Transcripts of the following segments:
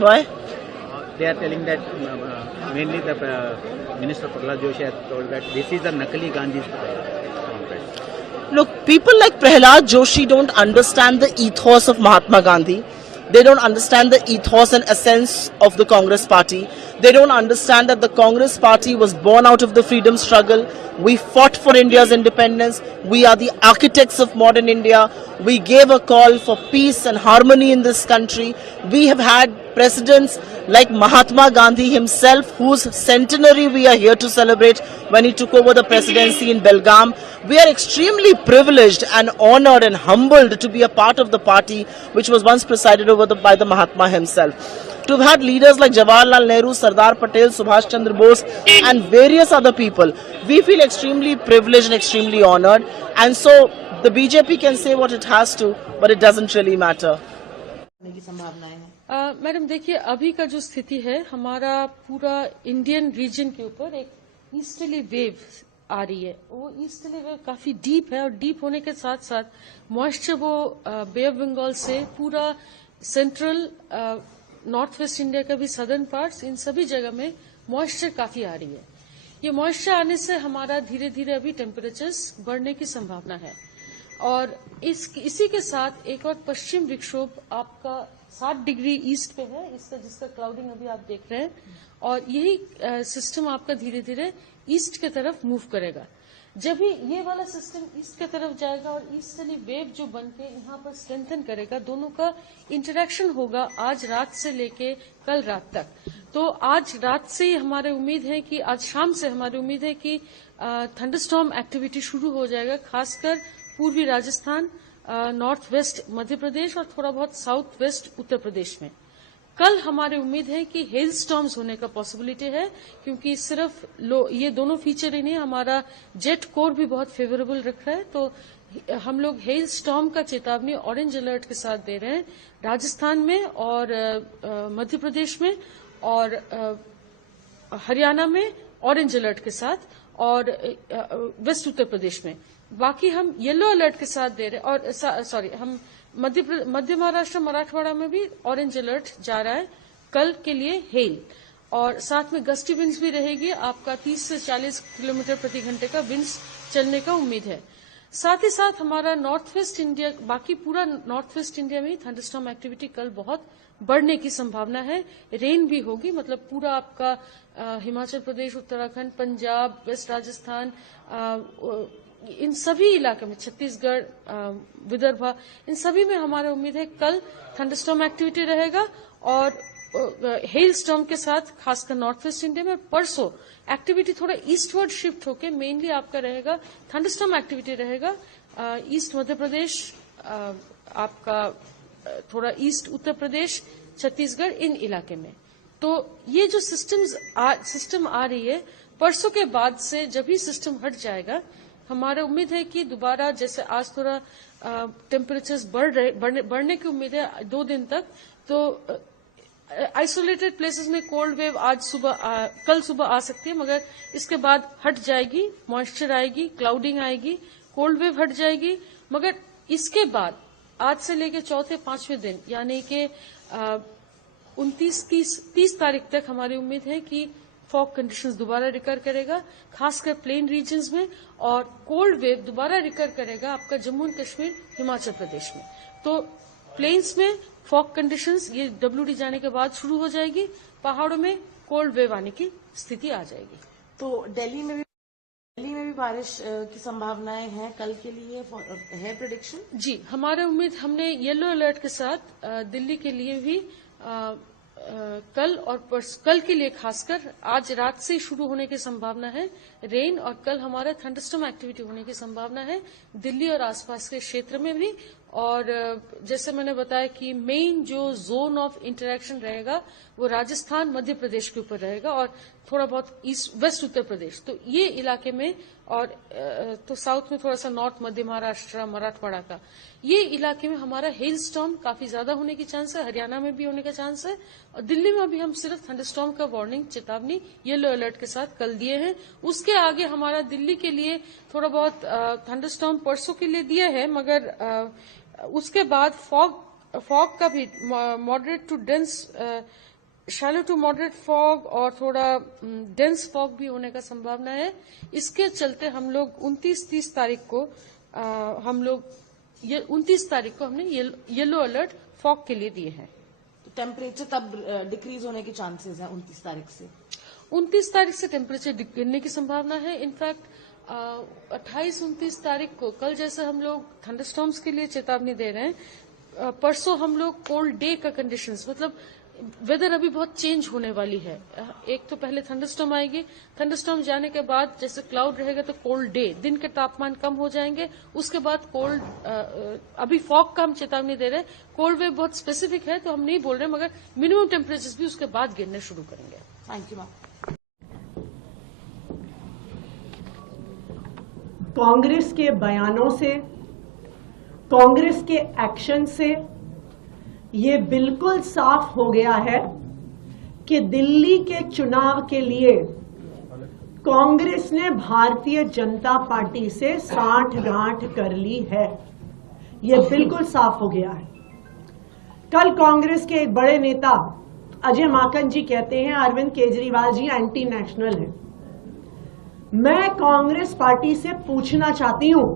Why? They are telling that mainly the Minister Prahlad Joshi has told that this is a Nakali Gandhi's congress. Look, people like Prahlad Joshi don't understand the ethos of Mahatma Gandhi. They don't understand the ethos and essence of the Congress party. They don't understand that the Congress party was born out of the freedom struggle. We fought for India's independence. We are the architects of modern India. We gave a call for peace and harmony in this country. We have had presidents like Mahatma Gandhi himself, whose centenary we are here to celebrate when he took over the presidency in Belgaum. We are extremely privileged and honored and humbled to be a part of the party which was once presided over by the Mahatma himself. To have had leaders like Jawaharlal Nehru, Sardar Patel, Subhash Chandra Bose and various other people, we feel extremely privileged and extremely honored. And so the BJP can say what it has to, but it doesn't really matter. Madam देखिए, अभी का जो स्थिति है, हमारा पूरा Indian reason के ऊपर एक ईस्टर्ली वेव आ रही है. वो ईस्टर्ली वेव काफी डीप है और डीप होने के साथ साथ मॉइस्चर वो बे ऑफ बंगाल से पूरा सेंट्रल नॉर्थ वेस्ट इंडिया का भी सदर्न पार्ट्स, इन सभी जगह में मॉइस्चर काफी आ रही है. ये मॉइस्चर आने से हमारा धीरे धीरे अभी टेम्परेचर्स बढ़ने की संभावना है. और इसी के साथ एक और पश्चिम विक्षोभ आपका 60 डिग्री ईस्ट पे है, इसका जिसका क्लाउडिंग अभी आप देख रहे हैं. और यही सिस्टम आपका धीरे धीरे ईस्ट की तरफ मूव करेगा. जब भी ये वाला सिस्टम ईस्ट की तरफ जाएगा और ईस्टर्ली वेव जो बनके यहाँ पर स्ट्रेंथन करेगा, दोनों का इंटरेक्शन होगा आज रात से लेके कल रात तक. तो आज रात से ही हमारे उम्मीद है कि आज शाम से हमारी उम्मीद है कि थंडरस्टॉर्म एक्टिविटी शुरू हो जाएगा, खासकर पूर्वी राजस्थान, नॉर्थ वेस्ट मध्य प्रदेश और थोड़ा बहुत साउथ वेस्ट उत्तर प्रदेश में. कल हमारी उम्मीद है कि हेल स्टॉर्म्स होने का पॉसिबिलिटी है, क्योंकि सिर्फ ये दोनों फीचर ही नहीं, हमारा जेट कोर भी बहुत फेवरेबल रख रहा है. तो हम लोग हेल स्टॉर्म का चेतावनी ऑरेंज अलर्ट के साथ दे रहे हैं राजस्थान में और मध्य प्रदेश में और हरियाणा में ऑरेंज अलर्ट के साथ और वेस्ट उत्तर प्रदेश में. बाकी हम येलो अलर्ट के साथ दे रहे और हम मध्य महाराष्ट्र मराठवाड़ा में भी ऑरेंज अलर्ट जा रहा है कल के लिए हेल. और साथ में गस्टी विंड्स भी रहेगी, आपका 30 से 40 किलोमीटर प्रति घंटे का विंड्स चलने का उम्मीद है. साथ ही साथ हमारा नॉर्थ वेस्ट इंडिया, बाकी पूरा नॉर्थ वेस्ट इंडिया में थंडरस्टॉर्म एक्टिविटी कल बहुत बढ़ने की संभावना है. रेन भी होगी, मतलब पूरा आपका हिमाचल प्रदेश, उत्तराखंड, पंजाब, वेस्ट राजस्थान, इन सभी इलाके में, छत्तीसगढ़, विदर्भ, इन सभी में हमारा उम्मीद है कल थंडरस्टॉर्म एक्टिविटी रहेगा. और हेल स्टॉर्म के साथ खासकर नॉर्थ वेस्ट इंडिया में परसों एक्टिविटी थोड़ा ईस्टवर्ड शिफ्ट होकर मेनली आपका रहेगा थंडरस्टॉर्म एक्टिविटी रहेगा ईस्ट मध्य प्रदेश, आपका थोड़ा ईस्ट उत्तर प्रदेश, छत्तीसगढ़, इन इलाके में. तो ये जो सिस्टम आ रही है, परसों के बाद से जब भी सिस्टम हट जाएगा, हमारा उम्मीद है कि दोबारा जैसे आज थोड़ा टेम्परेचर्स बढ़ने की उम्मीद है 2 दिन तक. तो आइसोलेटेड प्लेसेस में कोल्ड वेव कल सुबह आ सकती है, मगर इसके बाद हट जाएगी, मॉइस्चर आएगी, क्लाउडिंग आएगी, कोल्ड वेव हट जाएगी. मगर इसके बाद आज से लेके चौथे 5वें दिन यानी कि 29-30 तारीख तक हमारी उम्मीद है कि फॉग कंडीशंस दोबारा रिकर करेगा, खासकर प्लेन रीजन्स में. और कोल्ड वेव दोबारा रिकर करेगा आपका जम्मू एंड कश्मीर, हिमाचल प्रदेश में. तो प्लेन्स में फॉग कंडीशंस ये WD जाने के बाद शुरू हो जाएगी, पहाड़ों में कोल्ड वेव आने की स्थिति आ जाएगी. तो दिल्ली में भी बारिश की संभावनाएं हैं कल के लिए, है प्रेडिक्शन? जी, हमारा उम्मीद, हमने येलो अलर्ट के साथ दिल्ली के लिए भी कल और कल के लिए खासकर आज रात से शुरू होने की संभावना है रेन. और कल हमारा थंडरस्टॉर्म एक्टिविटी होने की संभावना है दिल्ली और आसपास के क्षेत्र में भी. और जैसे मैंने बताया कि मेन जो जोन ऑफ इंटरेक्शन रहेगा वो राजस्थान, मध्य प्रदेश के ऊपर रहेगा और थोड़ा बहुत वेस्ट उत्तर प्रदेश. तो ये इलाके में, और तो साउथ में थोड़ा सा नॉर्थ मध्य महाराष्ट्र, मराठवाड़ा का ये इलाके में हमारा हेल स्टॉर्म काफी ज्यादा होने की चांस है. हरियाणा में भी होने का चांस है. और दिल्ली में अभी हम सिर्फ थंडरस्टॉर्म का वार्निंग, चेतावनी येलो अलर्ट के साथ कल दिए हैं. उसके आगे हमारा दिल्ली के लिए थोड़ा बहुत थंडरस्टॉर्म परसों के लिए दिए है, मगर उसके बाद फॉग का भी moderate to dense shallow to moderate fog और थोड़ा डेंस फॉग भी होने का संभावना है। इसके चलते हम लोग 29-30 तारीख को ये 29 तारीख को हमने येलो अलर्ट फॉग के लिए दिए हैं। तो टेम्परेचर तब डिक्रीज होने के चांसेस हैं 29 तारीख से? 29 तारीख से टेम्परेचर गिरने की संभावना है। इनफैक्ट 28-29 तारीख को कल जैसे हम लोग थंडरस्टॉर्म्स के लिए चेतावनी दे रहे हैं, परसों हम लोग कोल्ड डे का कंडीशंस, मतलब वेदर अभी बहुत चेंज होने वाली है। एक तो पहले थंडरस्टॉर्म आएगी, थंडरस्टॉर्म जाने के बाद जैसे क्लाउड रहेगा तो कोल्ड डे, दिन के तापमान कम हो जाएंगे। उसके बाद कोल्ड, अभी फॉग का हम चेतावनी दे रहे हैं। कोल्ड वेव बहुत स्पेसिफिक है तो हम नहीं बोल रहे, मगर मिनिमम टेम्परेचर्स भी उसके बाद गिरने शुरू करेंगे। Thank you ma'am. कांग्रेस के बयानों से, कांग्रेस के एक्शन से ये बिल्कुल साफ हो गया है कि दिल्ली के चुनाव के लिए कांग्रेस ने भारतीय जनता पार्टी से साठगांठ कर ली है। ये बिल्कुल साफ हो गया है। कल कांग्रेस के एक बड़े नेता अजय माकन जी कहते हैं अरविंद केजरीवाल जी एंटी नेशनल है। मैं कांग्रेस पार्टी से पूछना चाहती हूं,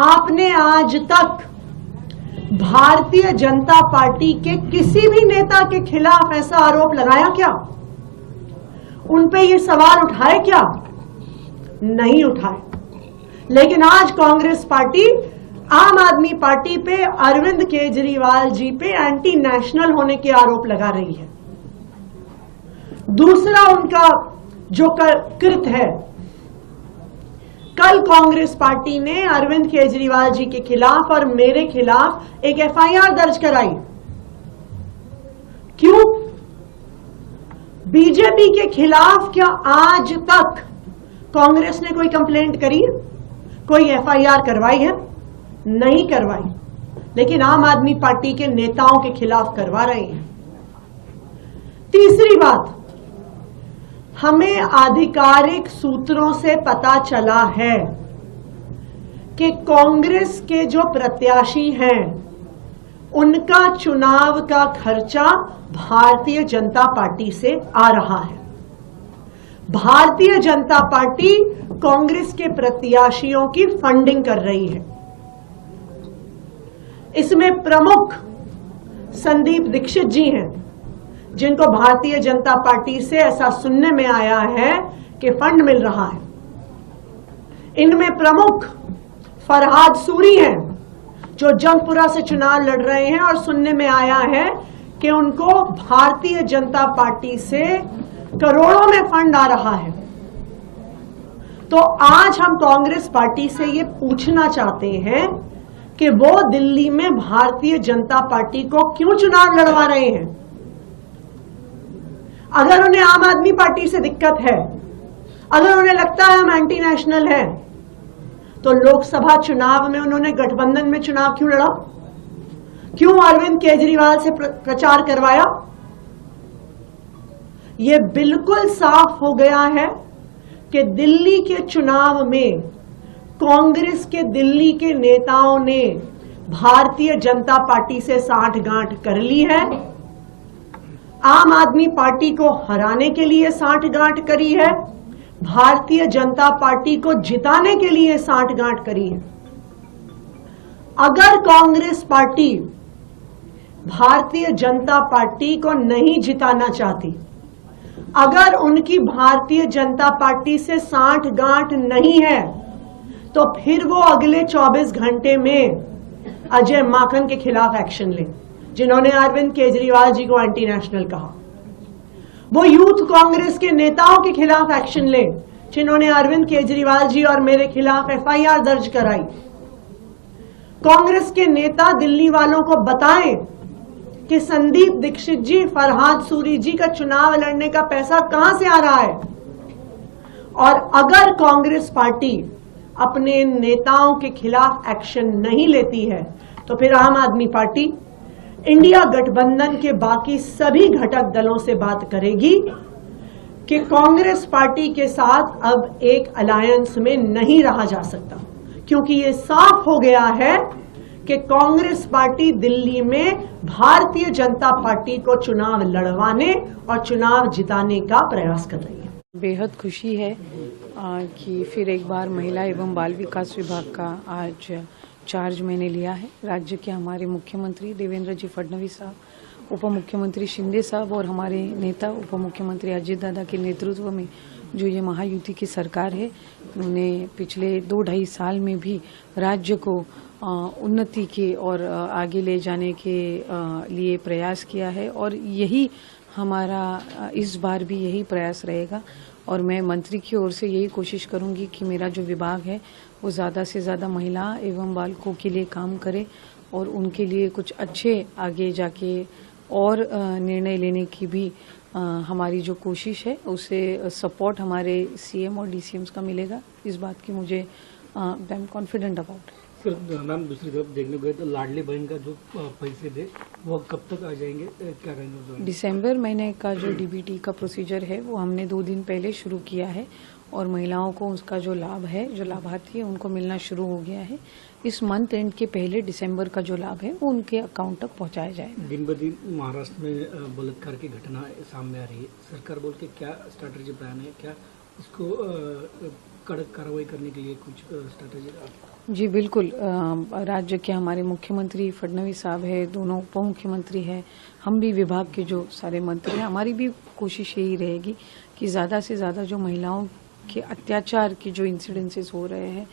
आपने आज तक भारतीय जनता पार्टी के किसी भी नेता के खिलाफ ऐसा आरोप लगाया क्या? उन पे ये सवाल उठाए क्या? नहीं उठाए। लेकिन आज कांग्रेस पार्टी आम आदमी पार्टी पे, अरविंद केजरीवाल जी पे एंटी नेशनल होने के आरोप लगा रही है। दूसरा उनका जो कृत है, कल कांग्रेस पार्टी ने अरविंद केजरीवाल जी के खिलाफ और मेरे खिलाफ एक एफआईआर दर्ज कराई। क्यों? बीजेपी के खिलाफ क्या आज तक कांग्रेस ने कोई कंप्लेंट करी है, कोई एफआईआर करवाई है? नहीं करवाई। लेकिन आम आदमी पार्टी के नेताओं के खिलाफ करवा रहे हैं। तीसरी बात, हमें आधिकारिक सूत्रों से पता चला है कि कांग्रेस के जो प्रत्याशी हैं उनका चुनाव का खर्चा भारतीय जनता पार्टी से आ रहा है। भारतीय जनता पार्टी कांग्रेस के प्रत्याशियों की फंडिंग कर रही है। इसमें प्रमुख संदीप दीक्षित जी हैं, जिनको भारतीय जनता पार्टी से ऐसा सुनने में आया है कि फंड मिल रहा है। इनमें प्रमुख फरहाद सूरी हैं, जो जंगपुरा से चुनाव लड़ रहे हैं और सुनने में आया है कि उनको भारतीय जनता पार्टी से करोड़ों में फंड आ रहा है। तो आज हम कांग्रेस पार्टी से ये पूछना चाहते हैं कि वो दिल्ली में भारतीय जनता पार्टी को क्यों चुनाव लड़वा रहे हैं। अगर उन्हें आम आदमी पार्टी से दिक्कत है, अगर उन्हें लगता है हम एंटी नेशनल हैं, तो लोकसभा चुनाव में उन्होंने गठबंधन में चुनाव क्यों लड़ा? क्यों अरविंद केजरीवाल से प्रचार करवाया? यह बिल्कुल साफ हो गया है कि दिल्ली के चुनाव में कांग्रेस के दिल्ली के नेताओं ने भारतीय जनता पार्टी से साठगांठ कर ली है। आम आदमी पार्टी को हराने के लिए साठगांठ करी है, भारतीय जनता पार्टी को जिताने के लिए साठगांठ करी है। अगर कांग्रेस पार्टी भारतीय जनता पार्टी को नहीं जिताना चाहती, अगर उनकी भारतीय जनता पार्टी से साठगांठ नहीं है, तो फिर वो अगले 24 घंटे में अजय माकन के खिलाफ एक्शन ले, जिन्होंने अरविंद केजरीवाल जी को एंटी नेशनल कहा। वो यूथ कांग्रेस के नेताओं के खिलाफ एक्शन ले, जिन्होंने अरविंद केजरीवाल जी और मेरे खिलाफ एफआईआर दर्ज कराई। कांग्रेस के नेता दिल्ली वालों को बताएं कि संदीप दीक्षित जी, फरहाद सूरी जी का चुनाव लड़ने का पैसा कहां से आ रहा है। और अगर कांग्रेस पार्टी अपने नेताओं के खिलाफ एक्शन नहीं लेती है, तो फिर आम आदमी पार्टी इंडिया गठबंधन के बाकी सभी घटक दलों से बात करेगी कि कांग्रेस पार्टी के साथ अब एक अलायंस में नहीं रहा जा सकता, क्योंकि ये साफ हो गया है कि कांग्रेस पार्टी दिल्ली में भारतीय जनता पार्टी को चुनाव लड़वाने और चुनाव जिताने का प्रयास कर रही है। बेहद खुशी है कि फिर एक बार महिला एवं बाल विकास विभाग का आज चार्ज मैंने लिया है। राज्य के हमारे मुख्यमंत्री देवेंद्र जी फडणवीस साहब, उप मुख्यमंत्री शिंदे साहब और हमारे नेता उप मुख्यमंत्री अजित दादा के नेतृत्व में जो ये महायुति की सरकार है, उन्होंने पिछले 2-2.5 साल में भी राज्य को उन्नति के और आगे ले जाने के लिए प्रयास किया है और यही हमारा इस बार भी यही प्रयास रहेगा। और मैं मंत्री की ओर से यही कोशिश करूंगी कि मेरा जो विभाग है वो ज़्यादा से ज़्यादा महिला एवं बालकों के लिए काम करे और उनके लिए कुछ अच्छे आगे जाके और निर्णय लेने की भी हमारी जो कोशिश है उसे सपोर्ट हमारे सीएम और डीसीएम्स का मिलेगा। इस बात की मुझे I am confident about. Sir ma'am, दूसरी तरफ देखने गए तो लाडली बहन का जो पैसे थे वो कब तक आ जाएंगे, क्या कहेंगे? दिसंबर महीने का जो डीबीटी का प्रोसीजर है वो हमने 2 दिन पहले शुरू किया है और महिलाओं को उसका जो लाभ है, जो लाभार्थी है, उनको मिलना शुरू हो गया है। इस मंथ एंड के पहले दिसंबर का जो लाभ है वो उनके अकाउंट तक पहुंचाया जाएगा। दिन ब दिन महाराष्ट्र में बलात्कार की घटना सामने आ रही है। सरकार बोल के क्या स्ट्रैटेजी प्लान है, क्या इसको कड़क कार्रवाई करने के लिए कुछ स्ट्रैटेजी? जी बिल्कुल, राज्य के हमारे मुख्यमंत्री फडणवीस साहब है, दोनों उप मुख्यमंत्री है, हम भी विभाग के जो सारे मंत्री हैं, हमारी भी कोशिश यही रहेगी कि ज़्यादा से ज़्यादा जो महिलाओं के अत्याचार के जो इंसिडेंसेस हो रहे हैं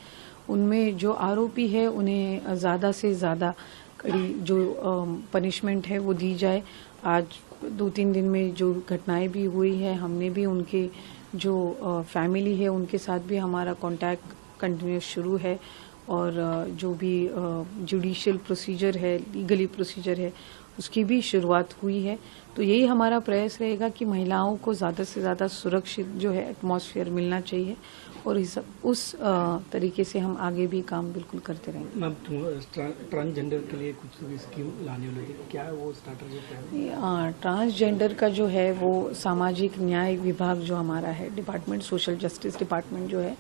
उनमें जो आरोपी है उन्हें ज़्यादा से ज़्यादा कड़ी जो पनिशमेंट है वो दी जाए। आज 2-3 दिन में जो घटनाएं भी हुई है, हमने भी उनके जो फैमिली है उनके साथ भी हमारा कांटेक्ट कंटिन्यूस शुरू है और जो भी जुडिशियल प्रोसीजर है, लीगली प्रोसीजर है, उसकी भी शुरुआत हुई है। तो यही हमारा प्रयास रहेगा कि महिलाओं को ज़्यादा से ज़्यादा सुरक्षित जो है एटमॉस्फेयर मिलना चाहिए और उस तरीके से हम आगे भी काम बिल्कुल करते रहेंगे। मैम, ट्रांसजेंडर के लिए कुछ स्कीम लाने वाले थे, क्या है वो स्ट्रैटेजी प्लान? ट्रांसजेंडर का जो है वो सामाजिक न्याय विभाग जो हमारा है, डिपार्टमेंट सोशल जस्टिस डिपार्टमेंट जो है,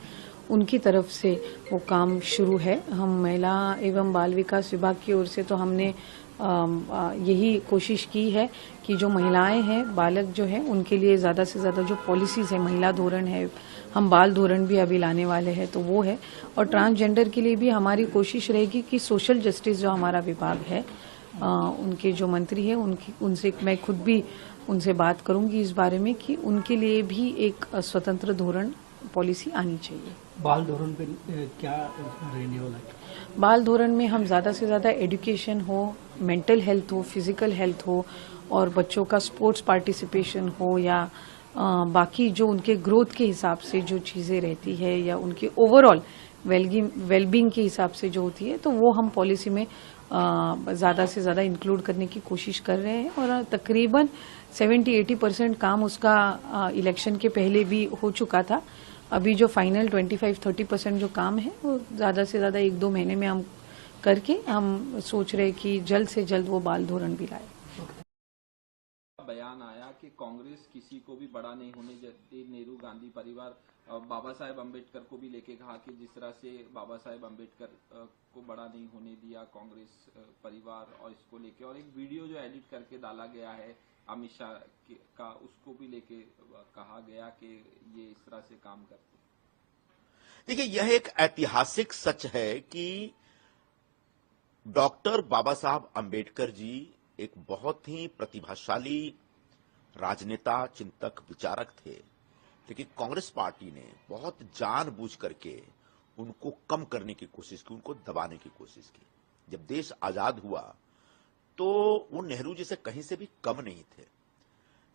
उनकी तरफ से वो काम शुरू है। हम महिला एवं बाल विकास विभाग की ओर से तो हमने यही कोशिश की है कि जो महिलाएं हैं, बालक जो है, उनके लिए ज़्यादा से ज़्यादा जो पॉलिसीज़ है, महिला धोरण है, हम बाल धोरण भी अभी लाने वाले हैं, तो वो है। और ट्रांसजेंडर के लिए भी हमारी कोशिश रहेगी कि सोशल जस्टिस जो हमारा विभाग है, उनके जो मंत्री है उनसे मैं खुद भी उनसे बात करूंगी इस बारे में कि उनके लिए भी एक स्वतंत्र धोरण पॉलिसी आनी चाहिए। बाल धोरण पे क्या रहने वाला है? बाल धोरण में हम ज़्यादा से ज़्यादा एजुकेशन हो, मेंटल हेल्थ हो, फिजिकल हेल्थ हो और बच्चों का स्पोर्ट्स पार्टिसिपेशन हो या बाकी जो उनके ग्रोथ के हिसाब से जो चीज़ें रहती है या उनके ओवरऑल वेलबींग के हिसाब से जो होती है, तो वो हम पॉलिसी में ज़्यादा से ज़्यादा इंक्लूड करने की कोशिश कर रहे हैं। और तकरीबन 70-80% काम उसका इलेक्शन के पहले भी हो चुका था। अभी जो फाइनल 25-30% जो काम है वो ज़्यादा से ज़्यादा 1-2 महीने में हम करके हम सोच रहे कि जल्द से जल्द वो बाल धोरण भी लाए। बयान आया कि कांग्रेस किसी को भी बड़ा नहीं होने देती। नेहरू गांधी परिवार बाबा साहेब अम्बेडकर को भी लेके कहा कि जिस तरह से बाबा साहेब अम्बेडकर को बड़ा नहीं होने दिया कांग्रेस परिवार, और इसको लेके और एक वीडियो जो एडिट करके डाला गया है अमित शाह का, उसको भी लेके कहा गया कि ये इस तरह से काम करते हैं। देखिए, यह एक ऐतिहासिक सच है कि डॉक्टर बाबा साहब अम्बेडकर जी एक बहुत ही प्रतिभाशाली राजनेता, चिंतक, विचारक थे, लेकिन कांग्रेस पार्टी ने बहुत जानबूझ करके उनको कम करने की कोशिश की, उनको दबाने की कोशिश की। जब देश आजाद हुआ तो वो नेहरू जी से कहीं से भी कम नहीं थे,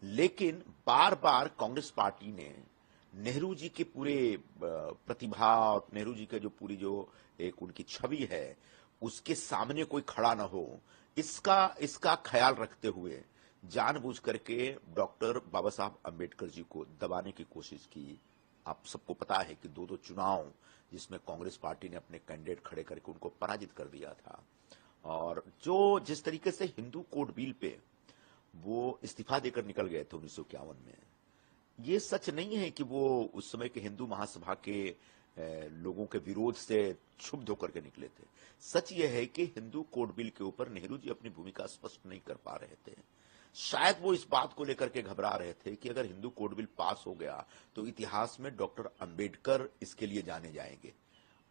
लेकिन बार बार कांग्रेस पार्टी ने नेहरू जी के पूरे प्रतिभा और नेहरू जी के जो पूरी जो एक उनकी छवि है उसके सामने कोई खड़ा ना हो, इसका ख्याल रखते हुए जानबूझ करके डॉक्टर बाबा साहब अम्बेडकर जी को दबाने की कोशिश की। आप सबको पता है कि 2 चुनाव जिसमें कांग्रेस पार्टी ने अपने कैंडिडेट खड़े करके उनको पराजित कर दिया था, और जो जिस तरीके से हिंदू कोड बिल पे वो इस्तीफा देकर निकल गए थे 1951 में, ये सच नहीं है कि वो उस समय के हिंदू महासभा के लोगों के विरोध से क्षुब्ध होकर के निकले थे। सच ये है कि हिंदू कोड बिल के ऊपर नेहरू जी अपनी भूमिका स्पष्ट नहीं कर पा रहे थे। शायद वो इस बात को लेकर के घबरा रहे थे कि अगर हिंदू कोड बिल पास हो गया तो इतिहास में डॉक्टर अंबेडकर इसके लिए जाने जाएंगे,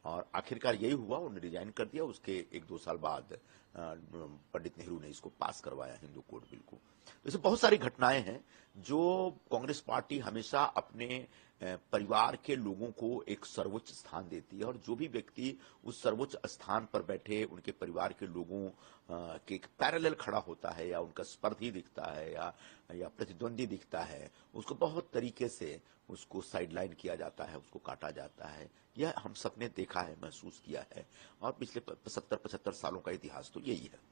और आखिरकार यही हुआ। उन्होंने रिजाइन कर दिया। उसके 1-2 साल बाद पंडित नेहरू ने इसको पास करवाया, हिंदू कोड बिल को। ऐसे बहुत सारी घटनाएं हैं जो कांग्रेस पार्टी हमेशा अपने परिवार के लोगों को एक सर्वोच्च स्थान देती है, और जो भी व्यक्ति उस सर्वोच्च स्थान पर बैठे उनके परिवार के लोगों के एक पैरेलल खड़ा होता है, या उनका स्पर्धी दिखता है या प्रतिद्वंदी दिखता है, उसको बहुत तरीके से उसको साइडलाइन किया जाता है, उसको काटा जाता है। यह हम सबने देखा है, महसूस किया है, और पिछले 70-75 सालों का इतिहास तो यही है।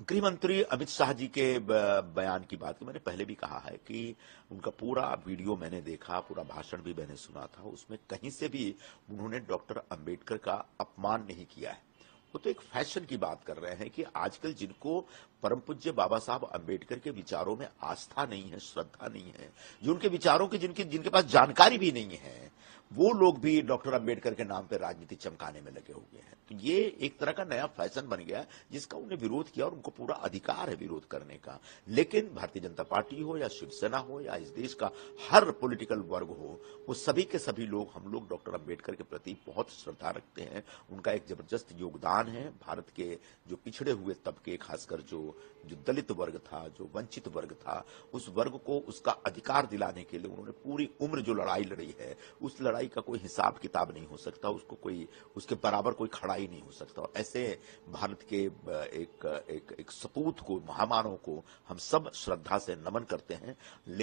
गृह मंत्री अमित शाह जी के बयान की बात की मैंने पहले भी कहा है कि उनका पूरा वीडियो मैंने देखा, पूरा भाषण भी मैंने सुना था। उसमें कहीं से भी उन्होंने डॉक्टर अंबेडकर का अपमान नहीं किया है। वो तो एक फैशन की बात कर रहे हैं कि आजकल जिनको परम पूज्य बाबा साहब अंबेडकर के विचारों में आस्था नहीं है, श्रद्धा नहीं है, जो उनके विचारों की जिनके पास जानकारी भी नहीं है, वो लोग भी डॉक्टर अंबेडकर के नाम पर राजनीति चमकाने में लगे हुए हैं। तो ये एक तरह का नया फैशन बन गया जिसका उन्हें विरोध किया, और उनको पूरा अधिकार है विरोध करने का। लेकिन भारतीय जनता पार्टी हो या शिवसेना हो या इस देश का हर पॉलिटिकल वर्ग हो, वो सभी के सभी लोग, हम लोग डॉक्टर अंबेडकर के प्रति बहुत श्रद्धा रखते हैं। उनका एक जबरदस्त योगदान है। भारत के जो पिछड़े हुए तबके, खासकर जो दलित वर्ग था, जो वंचित वर्ग था, उस वर्ग को उसका अधिकार दिलाने के लिए उन्होंने पूरी उम्र जो लड़ाई लड़ी है, उस लड़ाई का कोई हिसाब किताब नहीं हो सकता, उसको कोई उसके बराबर कोई खड़ा ही नहीं हो सकता। और ऐसे भारत के एक सपूत को, महामानव को हम सब श्रद्धा से नमन करते हैं।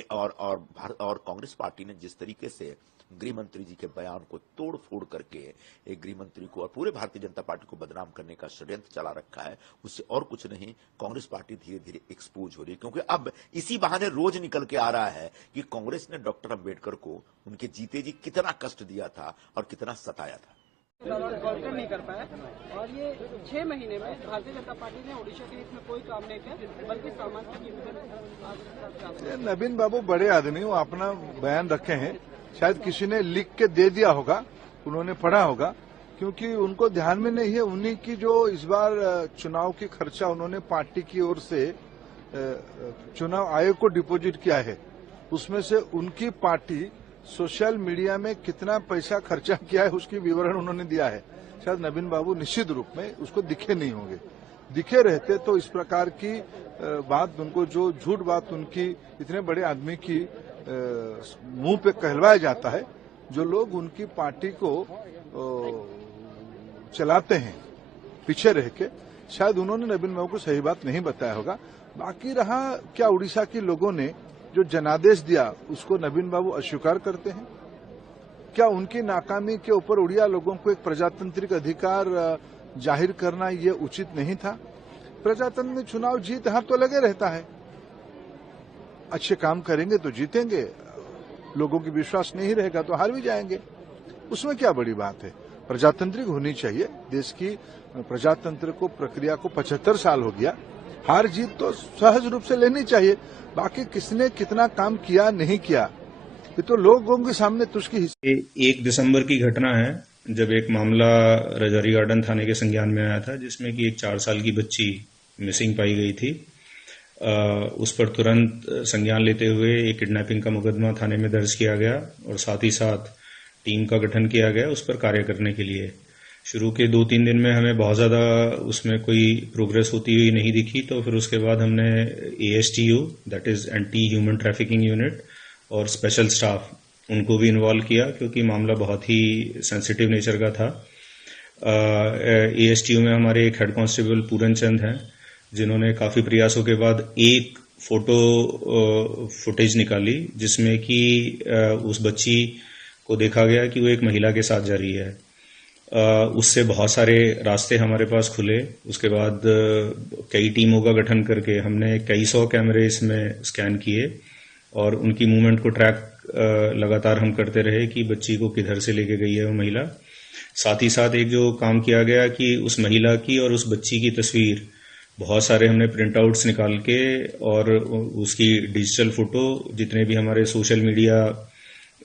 और कांग्रेस पार्टी ने जिस तरीके से गृह मंत्री जी के बयान को तोड़ फोड़ करके एक गृह मंत्री को और पूरे भारतीय जनता पार्टी को बदनाम करने का षड्यंत्र चला रखा है, उससे और कुछ नहीं, कांग्रेस पार्टी धीरे धीरे एक्सपोज हो रही है। क्योंकि अब इसी बहाने रोज निकल के आ रहा है कि कांग्रेस ने डॉक्टर अंबेडकर को उनके जीते जी कितना कष्ट दिया था और कितना सताया था। काउंटर नहीं कर पाया, और ये 6 महीने में भारतीय जनता पार्टी ने ओडिशा के हित में कोई काम नहीं किया, बल्कि सामान्य की नवीन बाबू बड़े आदमी, वो अपना बयान रखे हैं, शायद किसी ने लिख के दे दिया होगा, उन्होंने पढ़ा होगा, क्योंकि उनको ध्यान में नहीं है। उन्हीं की जो इस बार चुनाव की खर्चा उन्होंने पार्टी की ओर से चुनाव आयोग को डिपॉजिट किया है, उसमें से उनकी पार्टी सोशल मीडिया में कितना पैसा खर्चा किया है उसकी विवरण उन्होंने दिया है। शायद नवीन बाबू निश्चित रूप में उसको दिखे नहीं होंगे। दिखे रहते तो इस प्रकार की बात, उनको जो झूठ बात उनकी इतने बड़े आदमी की मुंह पे कहलवाया जाता है, जो लोग उनकी पार्टी को चलाते हैं पीछे रह के, शायद उन्होंने नवीन बाबू को सही बात नहीं बताया होगा। बाकी रहा क्या उड़ीसा के लोगों ने जो जनादेश दिया उसको नवीन बाबू अस्वीकार करते हैं? क्या उनकी नाकामी के ऊपर उड़िया लोगों को एक प्रजातांत्रिक अधिकार जाहिर करना ये उचित नहीं था? प्रजातंत्र में चुनाव जीत हार तो लगे रहता है, अच्छे काम करेंगे तो जीतेंगे, लोगों की विश्वास नहीं रहेगा तो हार भी जाएंगे, उसमें क्या बड़ी बात है? प्रजातांत्रिक होनी चाहिए देश की प्रजातंत्र को, प्रक्रिया को 75 साल हो गया, हार जीत तो सहज रूप से लेनी चाहिए। बाकी किसने कितना काम किया नहीं किया ये तो लोगों के सामने तुझकी 1 दिसंबर की घटना है जब एक मामला रजौरी गार्डन थाने के संज्ञान में आया था, जिसमें कि एक 4 साल की बच्ची मिसिंग पाई गई थी। उस पर तुरंत संज्ञान लेते हुए एक किडनैपिंग का मुकदमा थाने में दर्ज किया गया और साथ ही साथ टीम का गठन किया गया उस पर कार्य करने के लिए। शुरू के 2-3 दिन में हमें बहुत ज्यादा उसमें कोई प्रोग्रेस होती हुई नहीं दिखी, तो फिर उसके बाद हमने ASTU, that is anti human trafficking unit, और स्पेशल स्टाफ उनको भी इन्वॉल्व किया, क्योंकि मामला बहुत ही सेंसिटिव नेचर का था। ASTU में हमारे एक हेड कांस्टेबल पूरन चंद हैं, जिन्होंने काफी प्रयासों के बाद एक फुटेज निकाली जिसमें कि उस बच्ची को देखा गया कि वो एक महिला के साथ जा रही है। उससे बहुत सारे रास्ते हमारे पास खुले। उसके बाद कई टीमों का गठन करके हमने कई 100 कैमरे इसमें स्कैन किए और उनकी मूवमेंट को ट्रैक लगातार हम करते रहे कि बच्ची को किधर से लेके गई है वो महिला। साथ ही साथ एक जो काम किया गया कि उस महिला की और उस बच्ची की तस्वीर बहुत सारे हमने प्रिंट आउट्स निकाल के और उसकी डिजिटल फोटो जितने भी हमारे सोशल मीडिया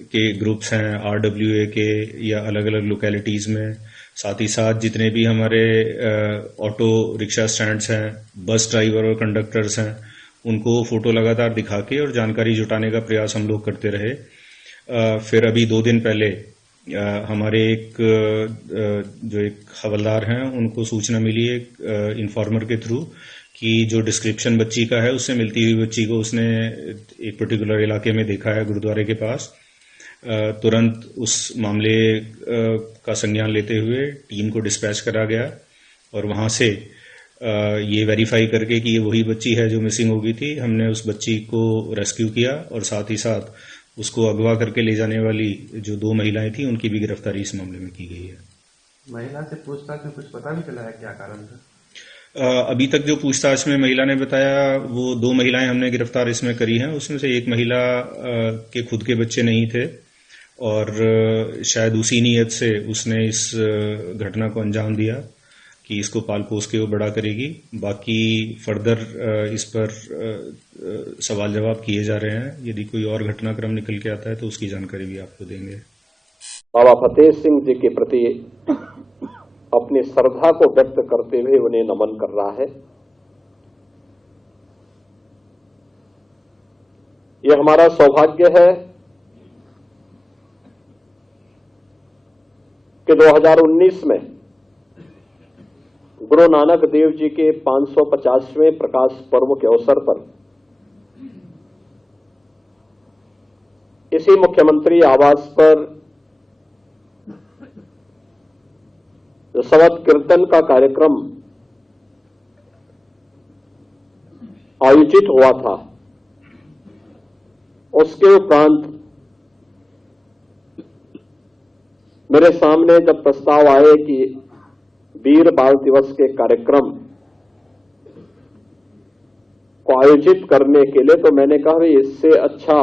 के ग्रुप्स हैं RWA के या अलग अलग लोकेलिटीज में, साथ ही साथ जितने भी हमारे ऑटो रिक्शा स्टैंड्स हैं, बस ड्राइवर और कंडक्टर्स हैं, उनको फोटो लगातार दिखा के और जानकारी जुटाने का प्रयास हम लोग करते रहे। फिर अभी 2 दिन पहले हमारे जो एक हवलदार हैं उनको सूचना मिली एक इन्फॉर्मर के थ्रू कि जो डिस्क्रिप्शन बच्ची का है उससे मिलती हुई बच्ची को उसने एक पर्टिकुलर इलाके में देखा है गुरुद्वारे के पास। तुरंत उस मामले का संज्ञान लेते हुए टीम को डिस्पैच करा गया और वहां से ये वेरीफाई करके कि ये वही बच्ची है जो मिसिंग हो गई थी, हमने उस बच्ची को रेस्क्यू किया और साथ ही साथ उसको अगवा करके ले जाने वाली जो 2 महिलाएं थी उनकी भी गिरफ्तारी इस मामले में की गई है। महिला से पूछताछ में कुछ पता भी चला है क्या कारण था? अभी तक जो पूछताछ में महिला ने बताया वो 2 महिलाएं हमने गिरफ्तार इसमें करी हैं। उसमें से एक महिला के खुद के बच्चे नहीं थे और शायद उसी नीयत से उसने इस घटना को अंजाम दिया कि इसको पाल पोस के वो बड़ा करेगी। बाकी फर्दर इस पर सवाल जवाब किए जा रहे हैं। यदि कोई और घटनाक्रम निकल के आता है तो उसकी जानकारी भी आपको देंगे। बाबा फतेह सिंह जी के प्रति अपनी श्रद्धा को व्यक्त करते हुए उन्हें नमन कर रहा है। यह हमारा सौभाग्य है कि 2019 में गुरु नानक देव जी के 550वें प्रकाश पर्व के अवसर पर इसी मुख्यमंत्री आवास पर जो शबद कीर्तन का कार्यक्रम आयोजित हुआ था, उसके उपरांत मेरे सामने जब प्रस्ताव आए कि वीर बाल दिवस के कार्यक्रम को आयोजित करने के लिए, तो मैंने कहा भाई इससे अच्छा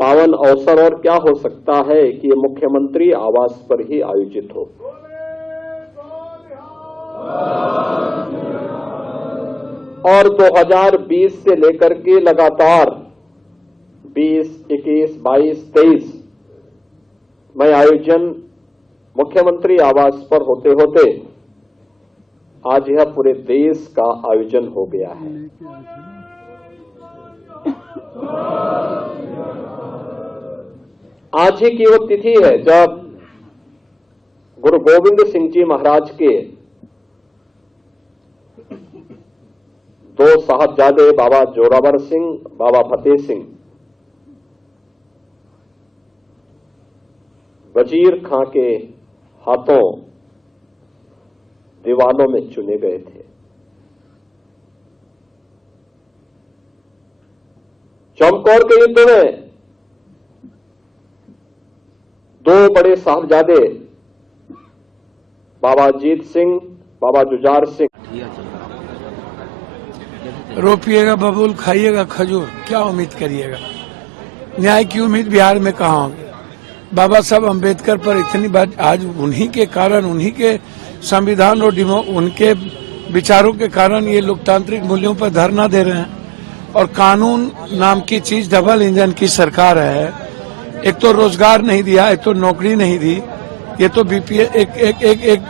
पावन अवसर और क्या हो सकता है कि ये मुख्यमंत्री आवास पर ही आयोजित हो। और 2020 से लेकर के लगातार 20, 21, 22, 23 में आयोजन मुख्यमंत्री आवास पर होते होते आज यह पूरे देश का आयोजन हो गया है। आज ही की वो तिथि है जब गुरु गोविंद सिंह जी महाराज के 2 साहबजादे बाबा जोरावर सिंह, बाबा फतेह सिंह वजीर खां के हाथों दीवानों में चुने गए थे। चमकौर के युद्ध में 2 बड़े साहबजादे बाबा अजीत सिंह, बाबा जुझार सिंह। रोपिएगा बबूल, खाइएगा खजूर, क्या उम्मीद करिएगा? न्याय की उम्मीद बिहार में कहाँ होगी? बाबा साहब अम्बेडकर पर इतनी बात, आज उन्हीं के कारण, उन्हीं के संविधान और उनके विचारों के कारण ये लोकतांत्रिक मूल्यों पर धरना दे रहे हैं। और कानून नाम की चीज डबल इंजन की सरकार है। एक तो रोजगार नहीं दिया, एक तो नौकरी नहीं दी। ये तो बीपीएस एक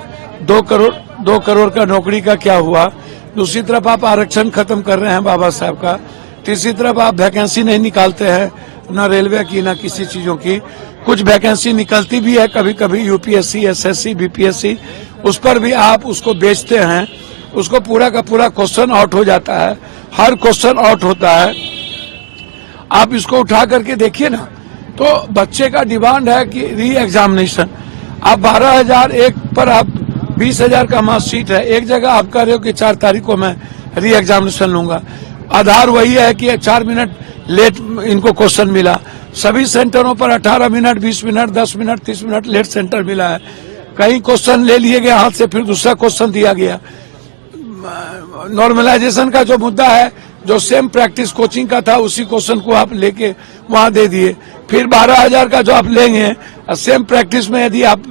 2 करोड़ का नौकरी का क्या हुआ? दूसरी तरफ आप आरक्षण खत्म कर रहे हैं बाबा साहब का। तीसरी तरफ आप वैकेंसी नहीं निकालते हैं, न रेलवे की न किसी चीजों की। कुछ वैकेंसी निकलती भी है कभी कभी, यूपीएससी, एसएससी, बीपीएससी, उस पर भी आप उसको बेचते हैं। उसको पूरा का पूरा क्वेश्चन आउट हो जाता है, हर क्वेश्चन आउट होता है। आप इसको उठा करके देखिए ना, तो बच्चे का डिमांड है कि री एग्जामिनेशन। आप 12,000 एक पर आप 20,000 का मार्कशीट है, एक जगह आप कह रहे हो कि 4 तारीख को मैं री एग्जामिनेशन लूंगा। आधार वही है कि 4 मिनट लेट इनको क्वेश्चन मिला। सभी सेंटरों पर 18 minute, 20 minute, 10 minute, 30 minute late centre मिला है। कहीं क्वेश्चन ले लिए गए हाथ से, फिर दूसरा क्वेश्चन दिया गया। नॉर्मलाइजेशन का जो मुद्दा है, जो सेम प्रैक्टिस कोचिंग का था, उसी क्वेश्चन को आप लेके वहां दे दिए। फिर 12,000 का जो आप लेंगे सेम प्रैक्टिस में, यदि आप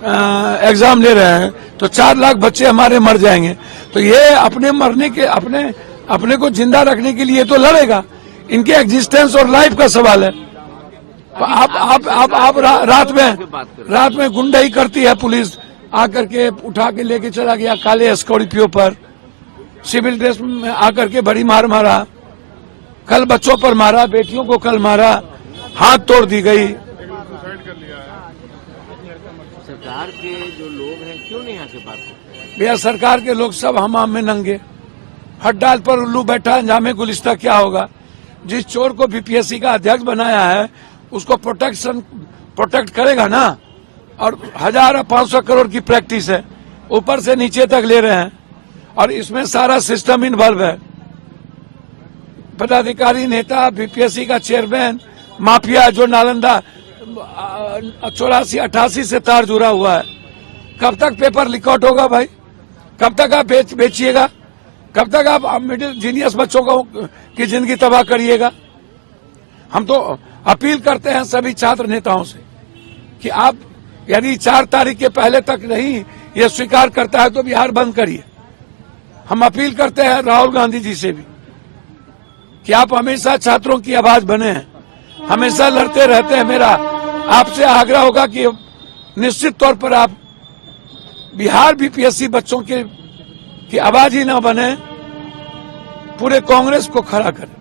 एग्जाम ले रहे हैं तो 4 लाख बच्चे हमारे मर जाएंगे। तो ये अपने मरने के अपने को जिंदा रखने के लिए तो लड़ेगा, इनके एग्जिस्टेंस और लाइफ का सवाल है। तो आप रात में गुंडाई करती है पुलिस, आकर के उठा के लेके चला गया काले स्कॉर्पियो पर, सिविल ड्रेस में आकर के बड़ी मार मारा, कल बच्चों पर मारा, बेटियों को कल मारा, हाथ तोड़ दी गई। सरकार के जो लोग हैं क्यों नहीं आके बात करते? भैया सरकार के लोग सब हमाम में नंगे, हट डाल पर उल्लू बैठा, अंजामे गुलिस्ता क्या होगा। जिस चोर को बीपीएससी का अध्यक्ष बनाया है उसको प्रोटेक्ट करेगा ना, और 1500 करोड़ की प्रैक्टिस है, ऊपर से नीचे तक ले रहे हैं और इसमें सारा सिस्टम इन्वॉल्व है। पदाधिकारी, नेता, बीपीएससी का चेयरमैन, माफिया जो नालंदा 84-88 से तार जुड़ा हुआ है। कब तक पेपर लीक आउट होगा भाई? कब तक आप बेचिएगा? कब तक आप मिडिल जीनियस बच्चों की जिंदगी तबाह करिएगा? हम तो अपील करते हैं सभी छात्र नेताओं से कि आप यदि 4 तारीख के पहले तक नहीं ये स्वीकार करता है तो बिहार बंद करिए। हम अपील करते हैं राहुल गांधी जी से भी कि आप हमेशा छात्रों की आवाज बने हैं, हमेशा लड़ते रहते हैं। मेरा आपसे आग्रह होगा कि निश्चित तौर पर आप बिहार बीपीएससी बच्चों की आवाज ही ना बने, पूरे कांग्रेस को खड़ा करें।